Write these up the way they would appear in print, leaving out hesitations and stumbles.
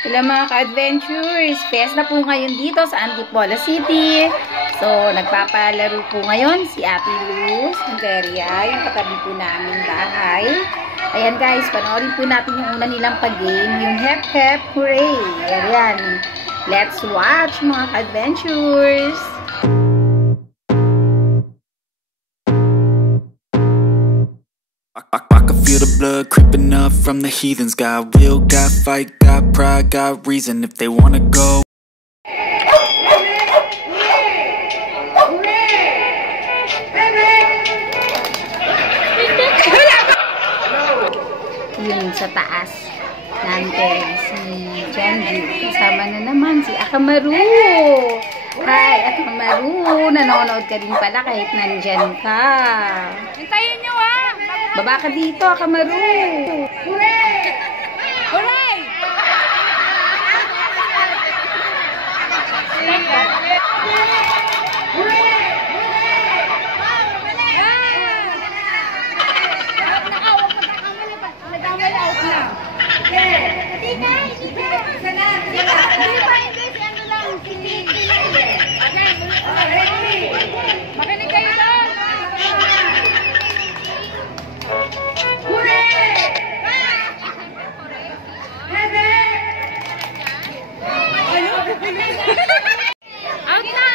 Hello mga ka-adventures! Fiesta po ngayon dito sa Antipolo City. So, nagpapalaro po ngayon si Ate Luz, ng Teria, yung katabi po namin bahay. Ayan guys, panoorin po natin yung una nilang pag-game, yung Hep Hep Hooray! Ayan, let's watch mga ka-adventures! I can feel the blood creeping up from the heathens. Got will, got fight, got pride, got reason. If they wanna go, yun sa taas natin si Janju. Kasama na naman si Akamaru. Hi, Akamaru. Nanonood ka din pala kahit nandyan ka. Hintayin nyo ha! Baba ka dito, Akamaru. Hooray! Hooray! Makinig kayo doon! Out na!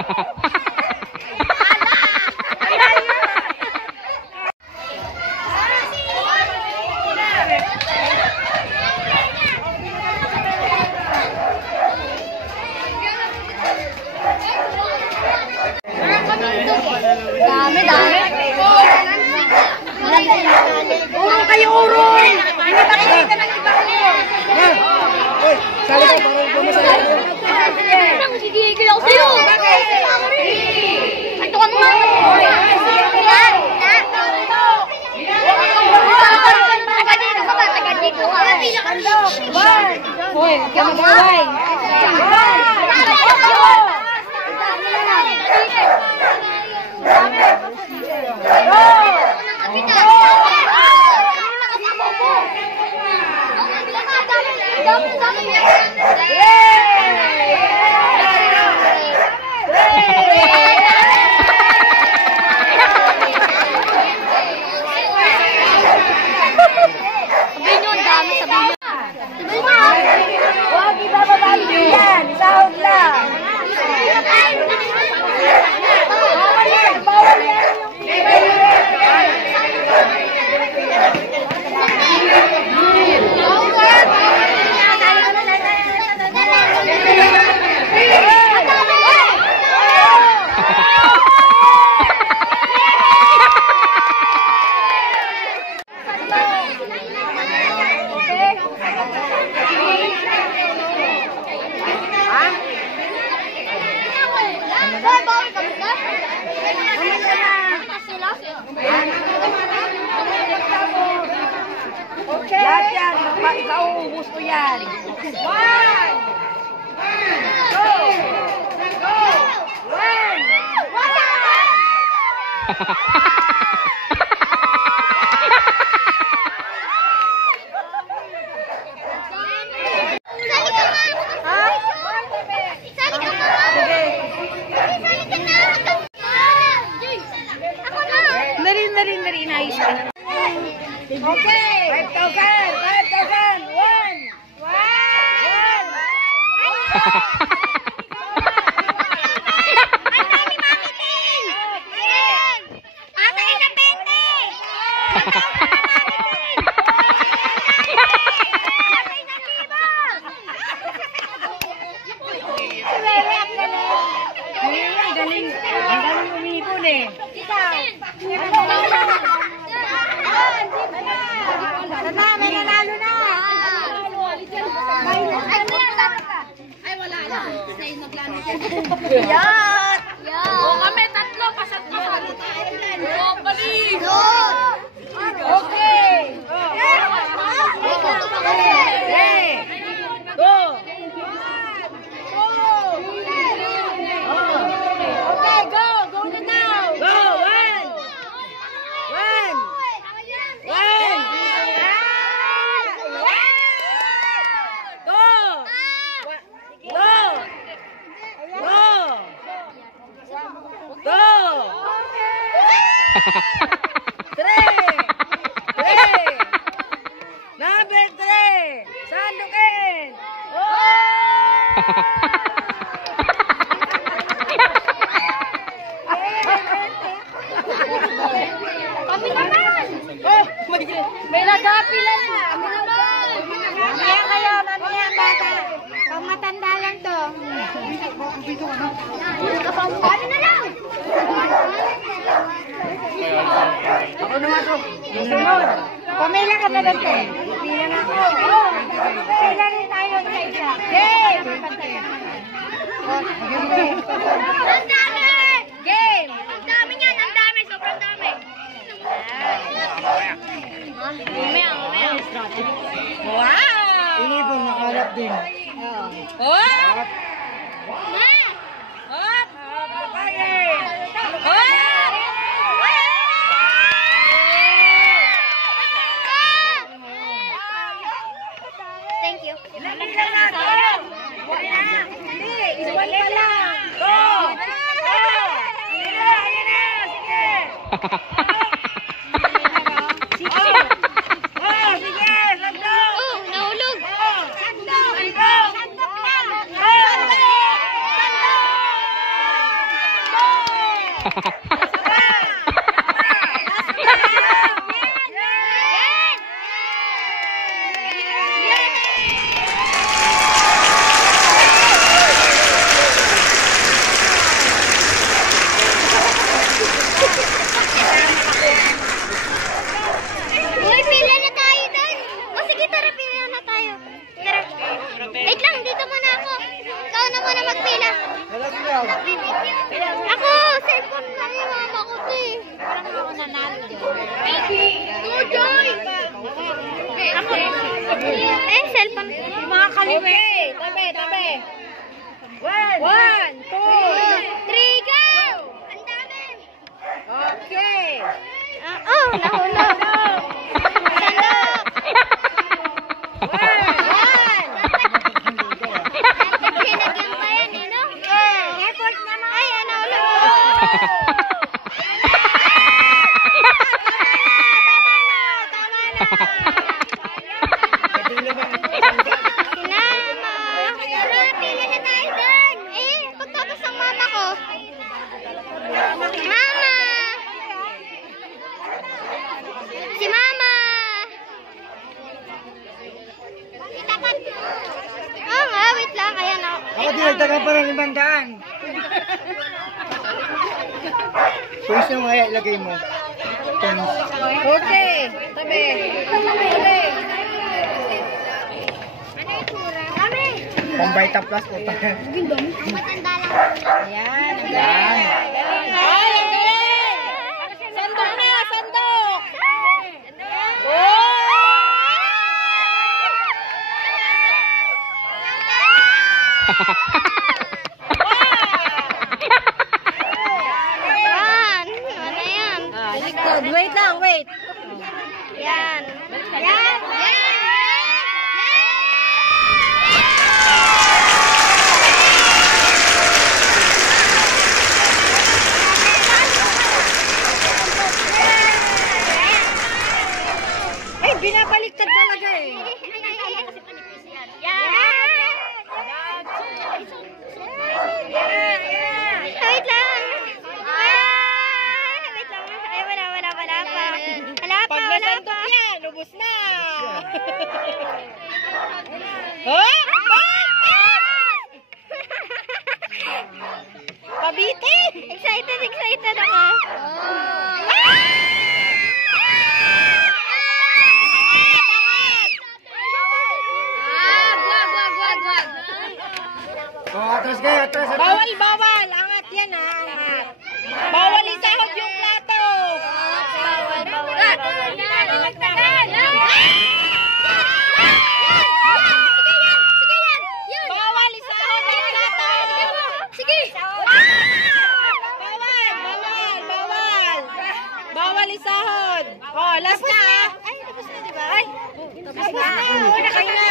Dami. Uro kayo, uro! Hindi nakikita ng iba ko. Sali ko, Sige, kaya ko sa'yo. Ito ka naman. Taga-dito. Hoy, kamagaway. Huwag ibababali yan. Sahod lang. Bawal yan. Lahat yan. Ikaw ubus ko yan. One! Go! Go! One! Sali ka nga! Ha? Sali ka nga! Sige. Sali ka na! Ako na! Dali, inayos ko na. Okay! 5,000! 5,000! One! Ay, Mami Ting! Ayan! Asa isang 20! Ang galing umipon eh. May nanalo na. Ay, wala na. Sa'yo na plano. Yat! O kami, tatlo, pasat-pasat. O, bali! Okay. Hey. Go. Okay, go. Go na now. Go. One. Number 3. Sandukin. Kami naman! May nagapila na. Kami naman. Mamaya kayo, mamaya bata. Pang matanda lang to. Kami na lang! Ako naman to. Sunod. Pamila ka na dito. Pila na ako. Pila rin tayo sa isa. Game! Ang dami! Game! Ang dami niyan! Ang dami! Sobrang dami! Mamaya. Wow! Inipon, nakalap din. Hop! Ma! Hop! Okay! Hop! Thank you. Ilan na tayo? Hindi, iswan pa lang. Go! Ayan na! Sige! Sige! Sandok! Oh, nahulog! Sandok! Sandok! Uy, pila na tayo doon. O sige, tara, pila na tayo. Tara. Wait lang, dito muna ako. Ikaw na muna magpila. Ako, cellphone lang yung mama ko to eh. Parang ako nanalo dyan. Joy! Ako. Cellphone. Mga kaliwe. Tabi, tabi. 1, 2, 3, go! Ang dami. Okay. Oh, nahulog. Sandok. 1. Pinagyan pa yan eh, no? Effort naman. Ay, ano ulit? Tama na. Sinama. Tara, pili na tayo dun. Pagtapos ng mama ko. Mama! Si Mama! Itapat! Oo nga, wait lang. Ayan o. Ako dinagdagan pa ng 500. Pwes na mga ilagay mo. Okay. Tabi. Tabi. Ano yung tura? Kami! Pang Vita Plus o pa. Ang matanda lang. Ayan. Yan. Ay, ang galing! Sandok na! Sandok! Yan! Ano yan? Likod. Wait lang, wait. Yan. Yan! Yan! Eh, binabaliktad talaga eh. Wait lang. Wait lang. Ay, wala pa. Pag nasandok yan, lubos na. Oh! Pabiti! Excited ako. Atras kayo, atras. Bawal, bawal. Angat yan ha, angat. Bawal isahod yung plato. Bawal. Bawal isahod yung plato. Sige. Bawal isahod. Oh, last na ha. Ay, tapos na, diba? Tapos na. Una kayo na.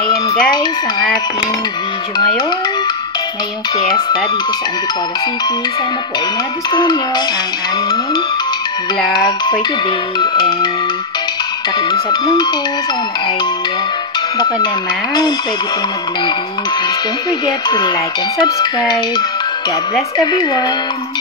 Ayan guys, ang ating video ngayon. Ngayong fiesta dito sa Antipolo City. Sana po ay nagustuhan nyo ang aming vlog for today. And pakiusap lang po, sana ay baka naman pwede pong maglambing. Please don't forget to like and subscribe. God bless everyone!